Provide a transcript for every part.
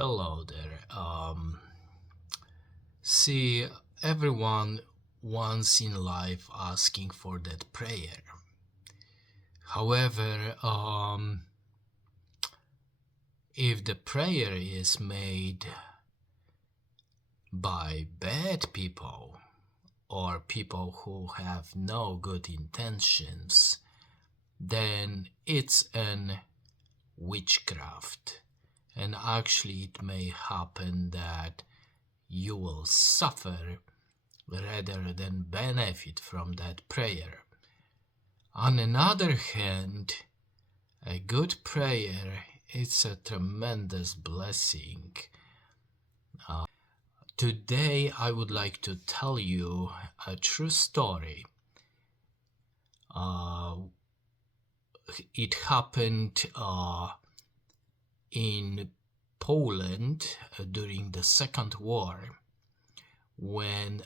Hello there. See, everyone once in life asking for that prayer. However, if the prayer is made by bad people or people who have no good intentions, then it's an witchcraft. And actually, it may happen that you will suffer rather than benefit from that prayer. On another hand, a good prayer is a tremendous blessing. Today, I would like to tell you a true story. It happened in Poland during the Second War, when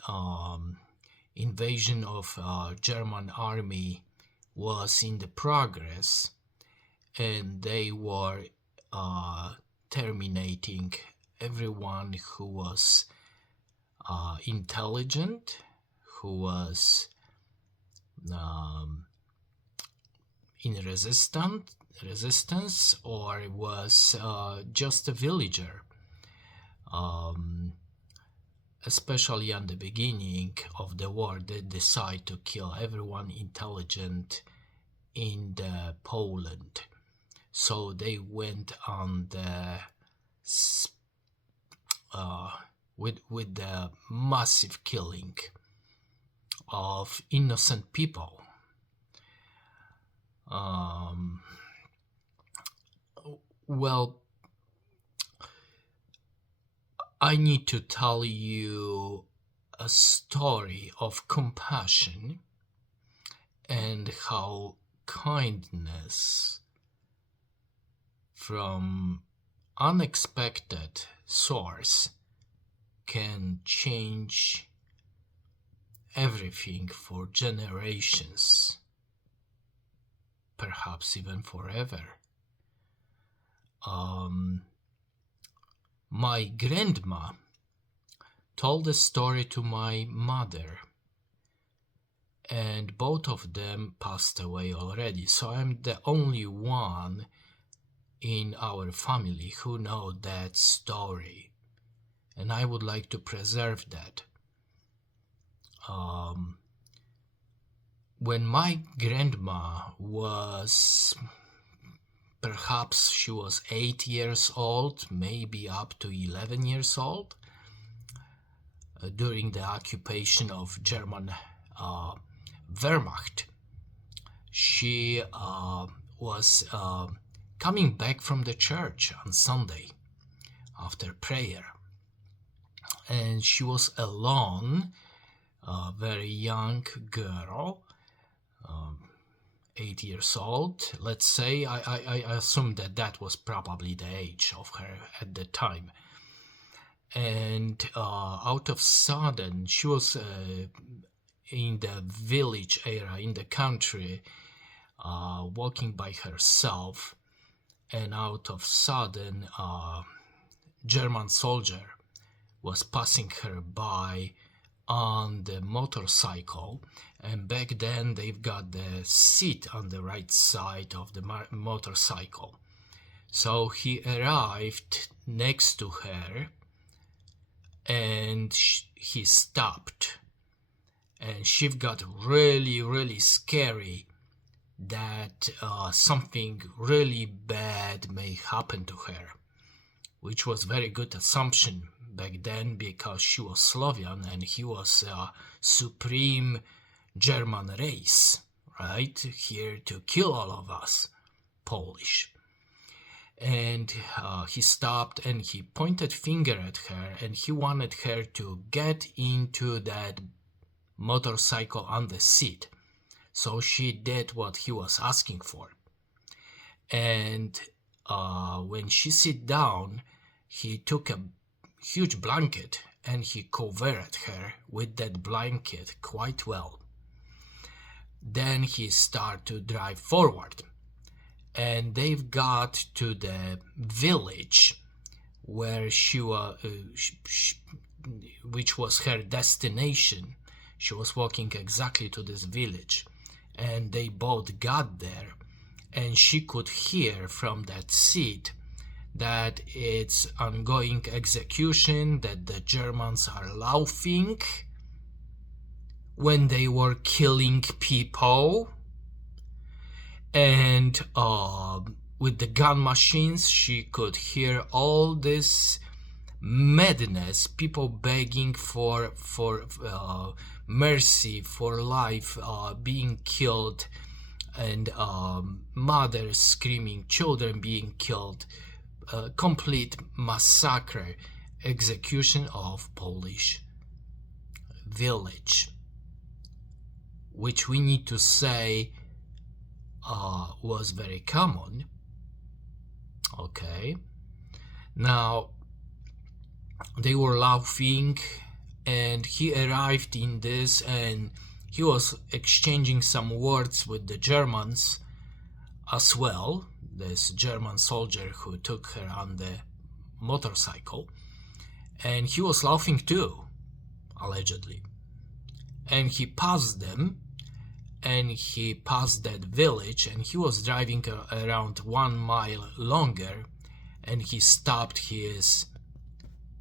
invasion of German army was in the progress, and they were terminating everyone who was intelligent, who was in resistance, or was just a villager. Especially on the beginning of the war, they decide to kill everyone intelligent in the Poland. So they went on the with the massive killing of innocent people. Well, I need to tell you a story of compassion and how kindness from unexpected source can change everything for generations, perhaps even forever. My grandma told a story to my mother, and both of them passed away already, so I'm the only one in our family who know that story, and I would like to preserve that. When my grandma was, perhaps she was 8 years old, maybe up to 11 years old, during the occupation of German Wehrmacht, she was coming back from the church on Sunday after prayer, and she was alone, a very young girl, 8 years old, let's say. I assume that was probably the age of her at the time. And out of sudden, she was in the village area, in the country, walking by herself, and out of sudden, German soldier was passing her by on the motorcycle, and back then they've got the seat on the right side of the motorcycle. So he arrived next to her, and he stopped, and she got really scary that something really bad may happen to her, which was very good assumption back then, because she was Slavian and he was a supreme German race, right, here to kill all of us Polish. And he stopped and he pointed finger at her, and he wanted her to get into that motorcycle on the seat. So she did what he was asking for. And when she sit down, he took a huge blanket and he covered her with that blanket quite well. Then he started to drive forward, and they've got to the village where she was, which was her destination. She was walking exactly to this village, and they both got there, and she could hear from that seat that it's ongoing execution, that the Germans are laughing when they were killing people, and with the gun machines she could hear all this madness, people begging for mercy, for life, being killed, and mothers screaming, children being killed, complete massacre, execution of Polish village, which we need to say was very common. Okay, now they were laughing, and he arrived in this, and he was exchanging some words with the Germans as well, this German soldier who took her on the motorcycle, and he was laughing too, allegedly. And he passed them, and he passed that village, and he was driving around 1 mile longer, and he stopped his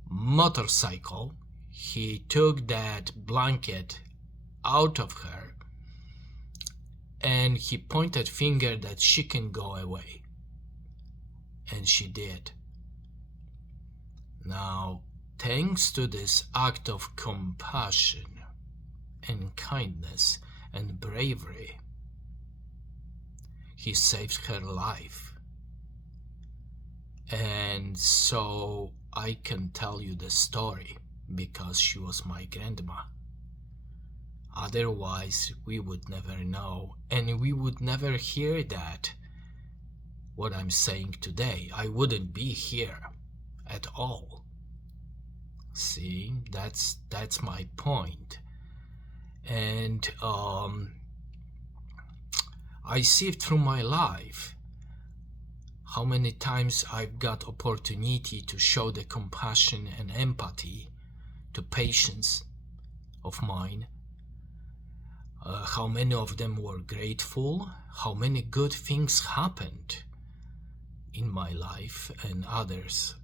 motorcycle. He took that blanket out of her, and he pointed finger that she can go away, and she did. Now, thanks to this act of compassion and kindness and bravery, he saved her life. And so I can tell you the story because she was my grandma. Otherwise, we would never know, and we would never hear that. What I'm saying today, I wouldn't be here at all. See, that's my point. And I see it through my life, how many times I've got opportunity to show the compassion and empathy to patients of mine, how many of them were grateful, how many good things happened in my life and others,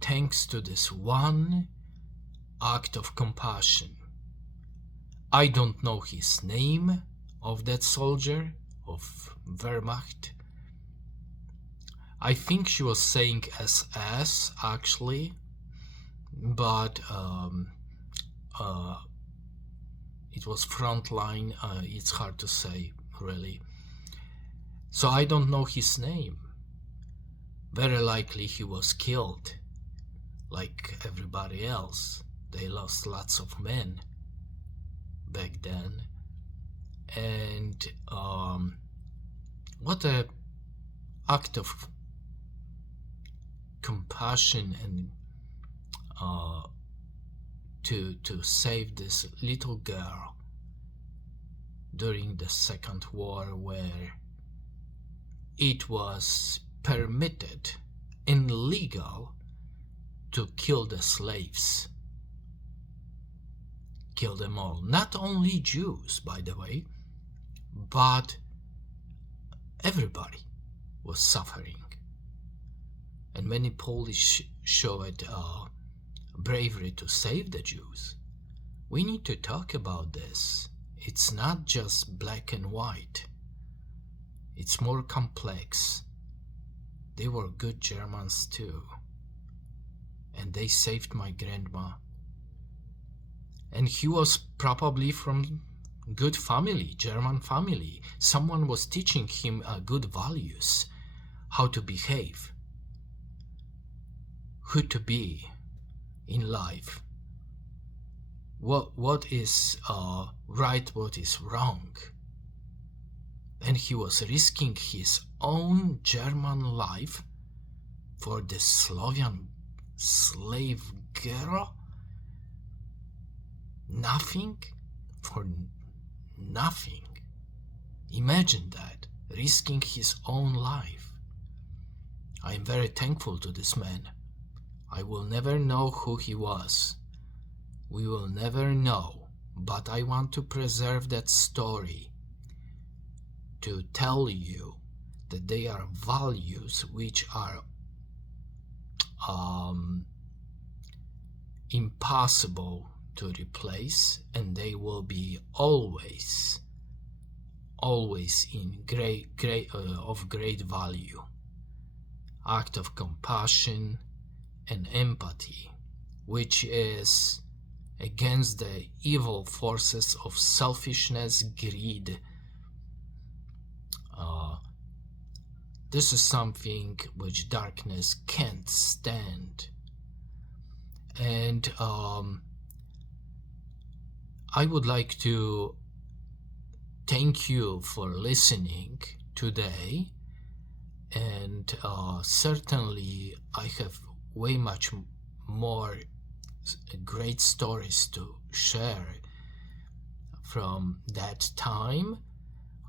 thanks to this one act of compassion. I don't know his name, of that soldier of Wehrmacht. I think she was saying SS actually, but it was frontline. It's hard to say really. So I don't know his name. Very likely he was killed, like everybody else. They lost lots of men back then. And what a act of compassion and to save this little girl during the Second War, where it was permitted and legal to kill the slaves. Kill them all. Not only Jews, by the way, but everybody was suffering. And many Polish showed bravery to save the Jews. We need to talk about this. It's not just black and white. It's more complex. They were good Germans too. And they saved my grandma. And he was probably from good family, German family. Someone was teaching him good values, how to behave, who to be in life, what is right, what is wrong. And he was risking his own German life for the Slovian slave girl. Nothing for nothing. Imagine that, risking his own life. I am very thankful to this man. I will never know who he was. We will never know, but I want to preserve that story to tell you that they are values which are impossible to replace, and they will be always in of great value. Act of compassion and empathy, which is against the evil forces of selfishness, greed. This is something which darkness can't stand. And I would like to thank you for listening today. And certainly I have way much more great stories to share from that time.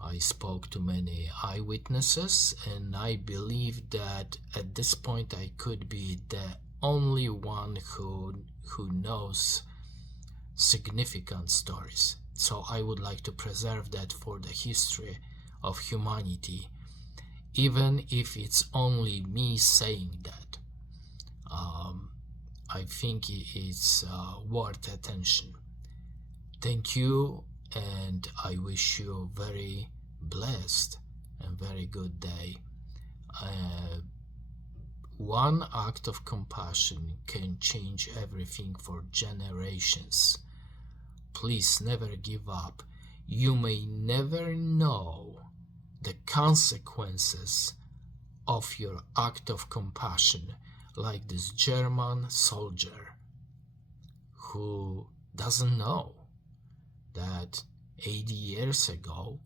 I spoke to many eyewitnesses, and I believe that at this point I could be the only one who knows significant stories. So I would like to preserve that for the history of humanity, even if it's only me saying that. I think it's worth attention. Thank you, and I wish you a very blessed and very good day. One act of compassion can change everything for generations. Please never give up. You may never know the consequences of your act of compassion, like this German soldier who doesn't know that 80 years ago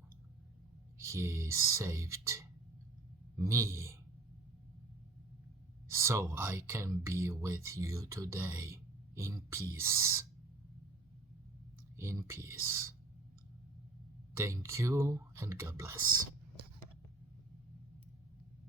he saved me so I can be with you today in peace. In peace. Thank you and God bless.